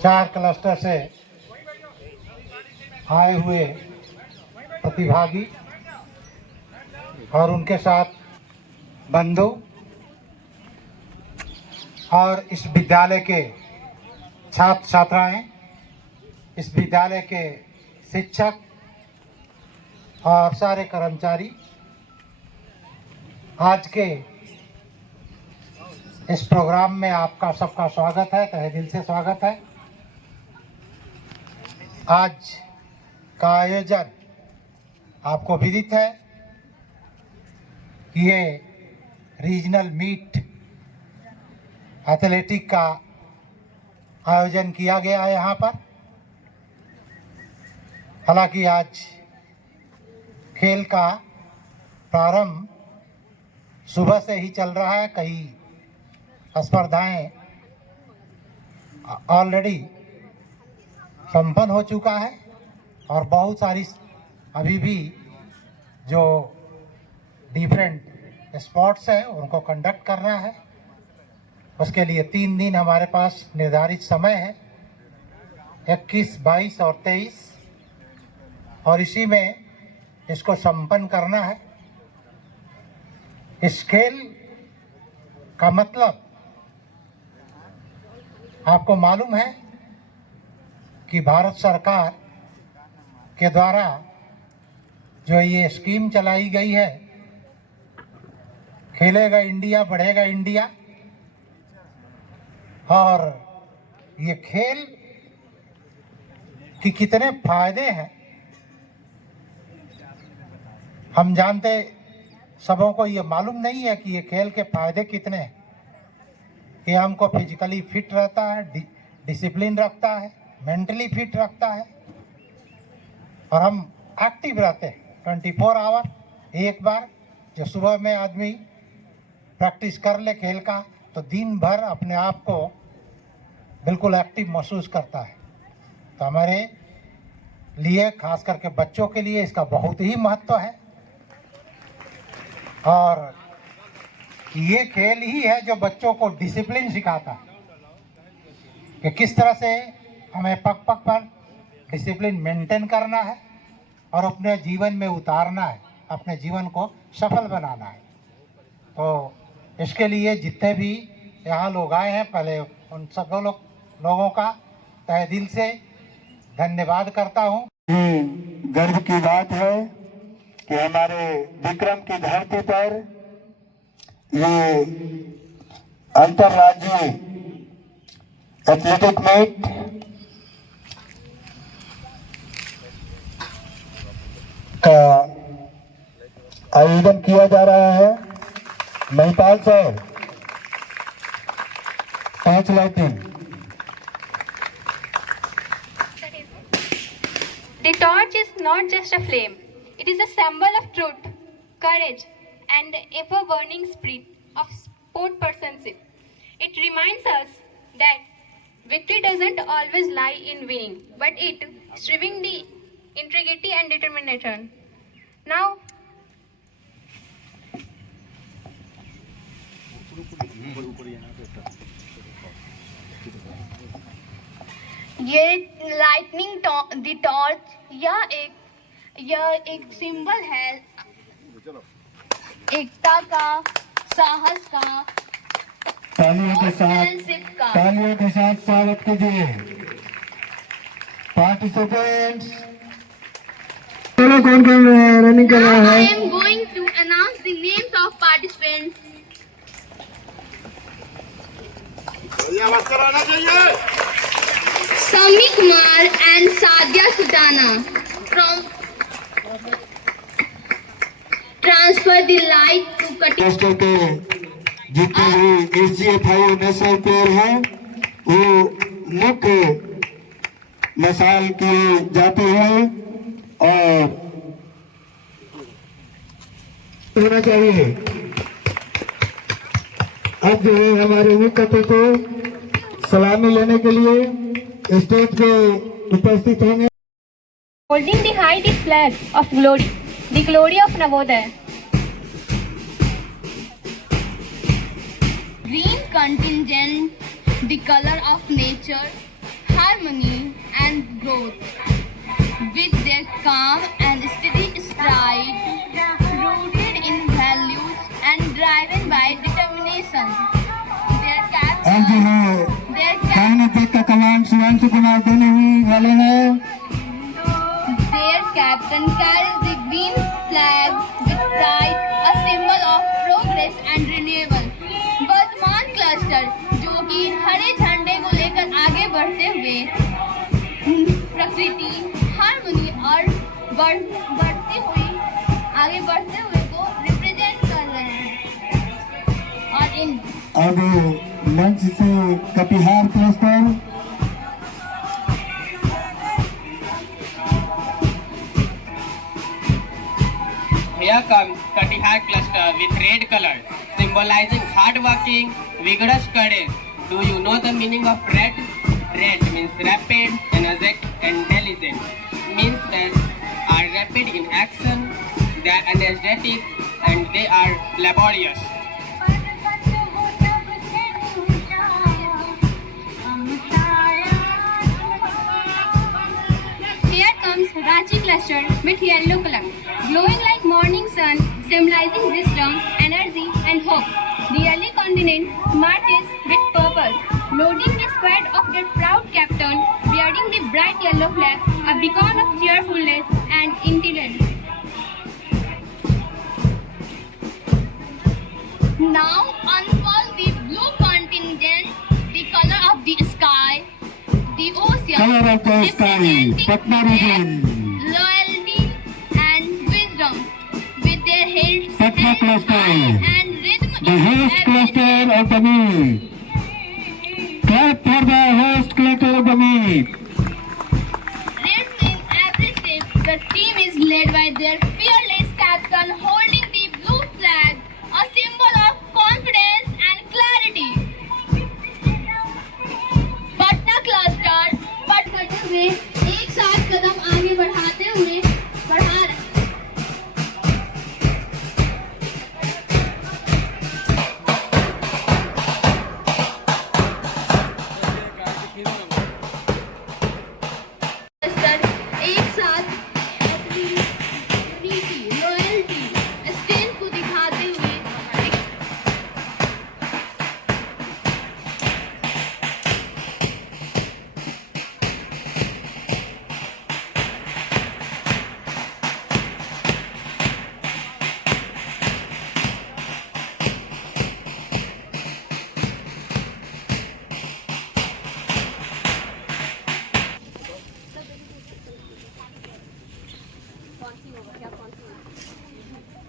4 cluster से आए हुए प्रतिभागी और उनके साथ बंधु और इस विद्यालय के छात्र छात्राएं, इस विद्यालय के शिक्षक और सारे कर्मचारी, आज के इस प्रोग्राम में आपका सबका स्वागत है, तहे दिल से स्वागत है। आज का आयोजन आपको विदित है कि ये रीजनल मीट एथलेटिक का आयोजन किया गया है यहाँ पर। हालांकि आज खेल का प्रारंभ सुबह से ही चल रहा है, कई स्पर्धाएं ऑलरेडी संपन्न हो चुका है और बहुत सारी अभी भी जो डिफरेंट स्पोर्ट्स है उनको कंडक्ट करना है। उसके लिए 3 दिन हमारे पास निर्धारित समय है, 21, 22 और 23, और इसी में इसको संपन्न करना है। इस खेल का मतलब आपको मालूम है कि भारत सरकार के द्वारा जो ये स्कीम चलाई गई है, खेलेगा इंडिया बढ़ेगा इंडिया, और ये खेल के कितने फायदे हैं हम जानते, सबों को ये मालूम नहीं है कि ये खेल के फायदे कितने हैं। ये हमको फिजिकली फिट रहता है, डिसिप्लिन रखता है, मेंटली फिट रखता है और हम एक्टिव रहते हैं 24 आवर। एक बार जो सुबह में आदमी प्रैक्टिस कर ले खेल का तो दिन भर अपने आप को बिल्कुल एक्टिव महसूस करता है। तो हमारे लिए, खास करके बच्चों के लिए, इसका बहुत ही महत्व है। और ये खेल ही है जो बच्चों को डिसिप्लिन सिखाता है कि किस तरह से हमें पग पग पर डिसिप्लिन मेंटेन करना है और अपने जीवन में उतारना है, अपने जीवन को सफल बनाना है। तो इसके लिए जितने भी यहाँ लोग आए हैं, पहले उन सब लोगों का तहे दिल से धन्यवाद करता हूँ। गर्व की बात है कि हमारे विक्रम की धरती पर ये अंतर्राज्यीय एथलेटिक मीट का आयोजन किया जा रहा है। Mahipal sir, 5 lighting. The torch is not just a flame, it is a symbol of truth, courage, and the ever-burning spirit of sportsmanship. It reminds us that victory doesn't always lie in winning, but it striving the integrity and determination. Now, ये lightning the torch यह एक symbol है एकता का, साहस का, तालियों के साथ स्वागत कीजिए पार्टिसिपेंट्स। कौन कौन रनिंग कर रहा है? I am going to announce the names of participants. Sami Kumar and Sadhya Sudana from transfer the light to राष्ट्र के जितने भी SGFIO नेशनल प्लेयर हैं वो मुख्य मसाल किए जाते हैं और होना चाहिए। अब जो है हमारे मुख्य अतिथि को सलामी लेने के लिए स्टेज पे उपस्थित होंगे। holding the high the flag of glory, the glory of Navodaya. green contingent, the color of nature, her harmony and growth. With their calm and steady stride, rooted in values and driven by determination. Their और जो है कायनात का कमान सुधांशु कुमार देने वाले हैं। Their captain carries the green flag with pride, a symbol of progress and renewal. वर्तमान cluster जो कि हरे झंडे को लेकर आगे बढ़ते हुए प्रकृति, हार्मनी और आगे बढ़ते हुए को रिप्रेजेंट कर रहे हैं। और इन अब मंच से Katihar cluster Here comes Katihar cluster with red color, symbolizing hard-working, vigorous courage. Do you know the meaning of red? Red means rapid, energetic, and diligent. Means that are rapid in action, they are energetic, and they are laborious. Here comes Ranchi cluster with yellow color, glowing like morning sun, symbolizing wisdom, energy, and hope. The early continent marches with purpose, loading the squad of their proud captain, bearing the bright yellow flag, a beacon of cheerfulness and intelligence. now unfold the blue contingent, the color of the sky, the ocean, Color of the sky, representing Patna faith, region. loyalty, and wisdom, with their heads Patna held cluster. high and rhythm The in host every cluster of the meet. Clap for the host cluster of the meet. rhythm in every step. The team is led by their fearless captain holding the blue flag, a symbol of confidence and clarity. Patna cluster पट करते हुए एक साथ कदम आगे बढ़ाते हुए बढ़ा रहे क्लस्टर एक साथ अपनी नीति, लॉयल्टी, स्ट्रेंथ को दिखाते हुए एक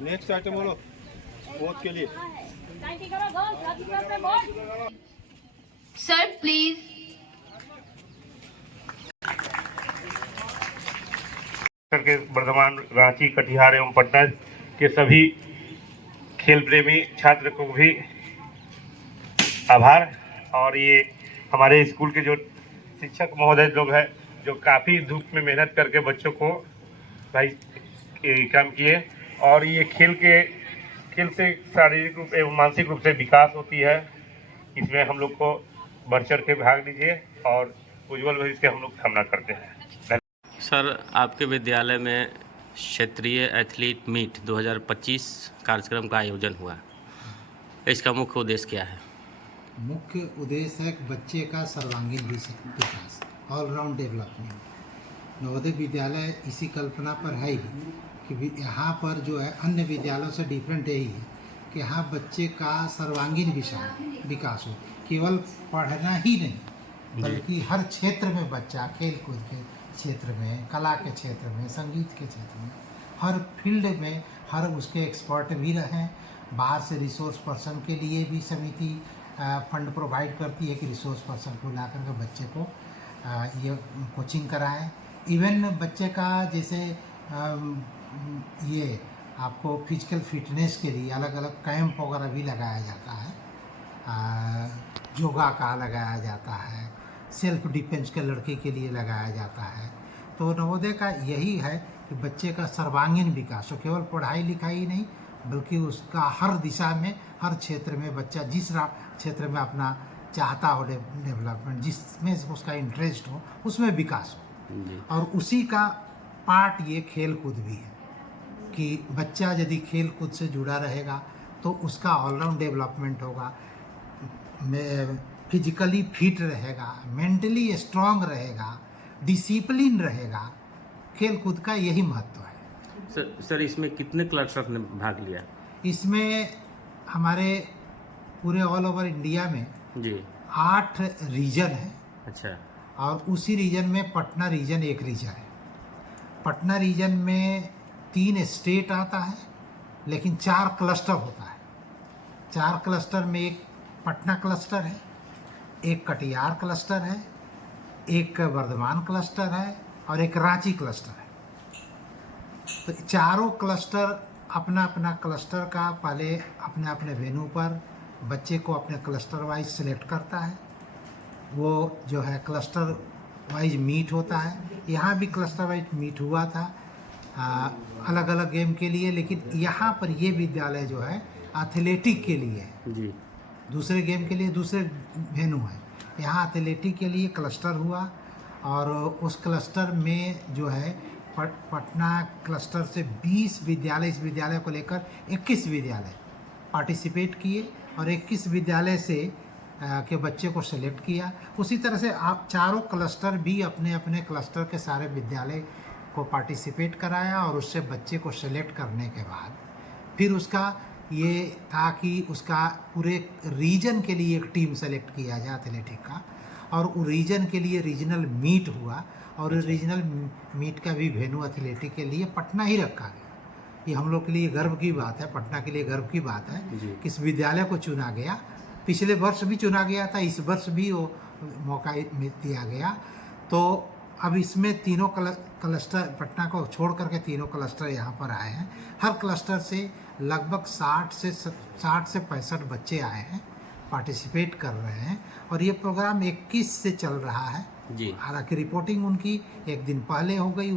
नेक्स्ट आइटम बोलो वोट के लिए। सर प्लीज के वर्धमान, रांची, कटिहार एवं पटना के सभी खेल प्रेमी छात्र को भी आभार। और ये हमारे स्कूल के जो शिक्षक महोदय लोग हैं जो काफ़ी धूप में मेहनत करके बच्चों को भाई काम किए। और ये खेल से शारीरिक रूप एवं मानसिक रूप से विकास होती है। इसमें हम लोग को बढ़ चढ़ के भाग लीजिए और उज्जवल भविष्य की हम लोग कामना करते हैं। सर, आपके विद्यालय में क्षेत्रीय एथलीट मीट 2025 कार्यक्रम का आयोजन हुआ। इसका मुख्य उद्देश्य क्या है? मुख्य उद्देश्य है बच्चे का सर्वांगीण विकास, ऑलराउंड डेवलपमेंट। नवोदय विद्यालय इसी कल्पना पर है ही कि यहाँ पर जो है अन्य विद्यालयों से डिफरेंट यही है कि यहाँ बच्चे का सर्वांगीण विकास हो। केवल पढ़ना ही नहीं बल्कि हर क्षेत्र में बच्चा, खेल कूद के क्षेत्र में, कला के क्षेत्र में, संगीत के क्षेत्र में, हर फील्ड में हर उसके एक्सपर्ट भी रहें। बाहर से रिसोर्स पर्सन के लिए भी समिति फंड प्रोवाइड करती है कि रिसोर्स पर्सन को ला करके बच्चे को ये कोचिंग कराएं। इवन बच्चे का जैसे ये आपको फिजिकल फिटनेस के लिए अलग अलग कैंप वगैरह भी लगाया जाता है। योगा का लगाया जाता है, सेल्फ डिफेंस के लड़के के लिए लगाया जाता है। तो नवोदय का यही है कि बच्चे का सर्वांगीण विकास हो, केवल पढ़ाई लिखाई ही नहीं बल्कि उसका हर दिशा में, हर क्षेत्र में बच्चा जिस क्षेत्र में अपना चाहता हो डेवलपमेंट, जिसमें उसका इंटरेस्ट हो उसमें विकास हो। जी। और उसी का पार्ट ये खेल कूद भी है कि बच्चा यदि खेल कूद से जुड़ा रहेगा तो उसका ऑलराउंड डेवलपमेंट होगा, फिजिकली फिट रहेगा, मेंटली स्ट्रांग रहेगा, डिसिप्लिन रहेगा। खेल कूद का यही महत्व है। सर इसमें कितने क्लस्टर ने भाग लिया? इसमें हमारे पूरे ऑल ओवर इंडिया में जी। 8 रीजन है। अच्छा। और उसी रीजन में पटना रीजन एक रीजन है। पटना रीजन में 3 स्टेट आता है, लेकिन 4 क्लस्टर होता है। 4 क्लस्टर में एक पटना क्लस्टर है, एक कटिहार क्लस्टर है, एक वर्धमान क्लस्टर है और एक रांची क्लस्टर है। तो चारों क्लस्टर अपना अपना क्लस्टर का पहले अपने अपने वेन्यू पर बच्चे को अपने क्लस्टर वाइज सिलेक्ट करता है। वो जो है क्लस्टर वाइज मीट होता है। यहाँ भी क्लस्टर वाइज मीट हुआ था अलग अलग गेम के लिए, लेकिन यहाँ पर ये विद्यालय जो है एथलेटिक के लिए है। जी। दूसरे गेम के लिए दूसरे वेन्यू है। यहाँ एथलेटिक के लिए क्लस्टर हुआ और उस क्लस्टर में जो है पटना क्लस्टर से 20 विद्यालय, इस विद्यालय को लेकर 21 विद्यालय पार्टिसिपेट किए और 21 विद्यालय से के बच्चे को सेलेक्ट किया। उसी तरह से आप चारों क्लस्टर भी अपने अपने क्लस्टर के सारे विद्यालय को पार्टिसिपेट कराया और उससे बच्चे को सेलेक्ट करने के बाद फिर उसका ये था कि उसका पूरे रीजन के लिए एक टीम सेलेक्ट किया जाए एथलेटिक का, और वो रीजन के लिए रीजनल मीट हुआ और रीजनल मीट का भी वेन्यू एथलेटिक के लिए पटना ही रखा गया। ये हम लोग के लिए गर्व की बात है, पटना के लिए गर्व की बात है कि इस विद्यालय को चुना गया। पिछले वर्ष भी चुना गया था, इस वर्ष भी वो मौका दिया गया। तो अब इसमें तीनों क्लस्टर पटना को छोड़ करके तीनों क्लस्टर यहाँ पर आए हैं। हर क्लस्टर से लगभग 60 से 65 बच्चे आए हैं, पार्टिसिपेट कर रहे हैं और ये प्रोग्राम 21 से चल रहा है। जी। हालांकि रिपोर्टिंग उनकी एक दिन पहले हो गई,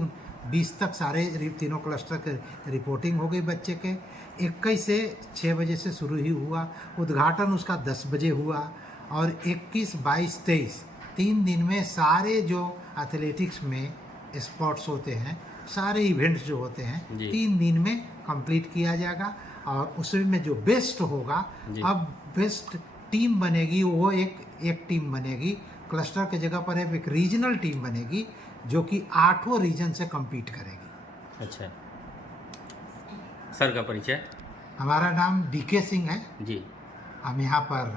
20 तक सारे तीनों क्लस्टर के रिपोर्टिंग हो गई बच्चे के। 21 से 6 बजे से शुरू ही हुआ, उद्घाटन उसका 10 बजे हुआ और 21, 22, 23 3 दिन में सारे जो एथलेटिक्स में स्पोर्ट्स होते हैं, सारे इवेंट्स जो होते हैं 3 दिन में कंप्लीट किया जाएगा और उसमें जो बेस्ट होगा, अब बेस्ट टीम बनेगी, वो एक टीम बनेगी क्लस्टर के जगह पर एक रीजनल टीम बनेगी जो कि 8 रीजन से compete करेगी। अच्छा। सर का परिचय? हमारा नाम DK सिंह है जी। हम यहाँ पर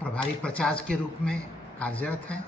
प्रभारी प्राचार्य के रूप में कार्यरत हैं।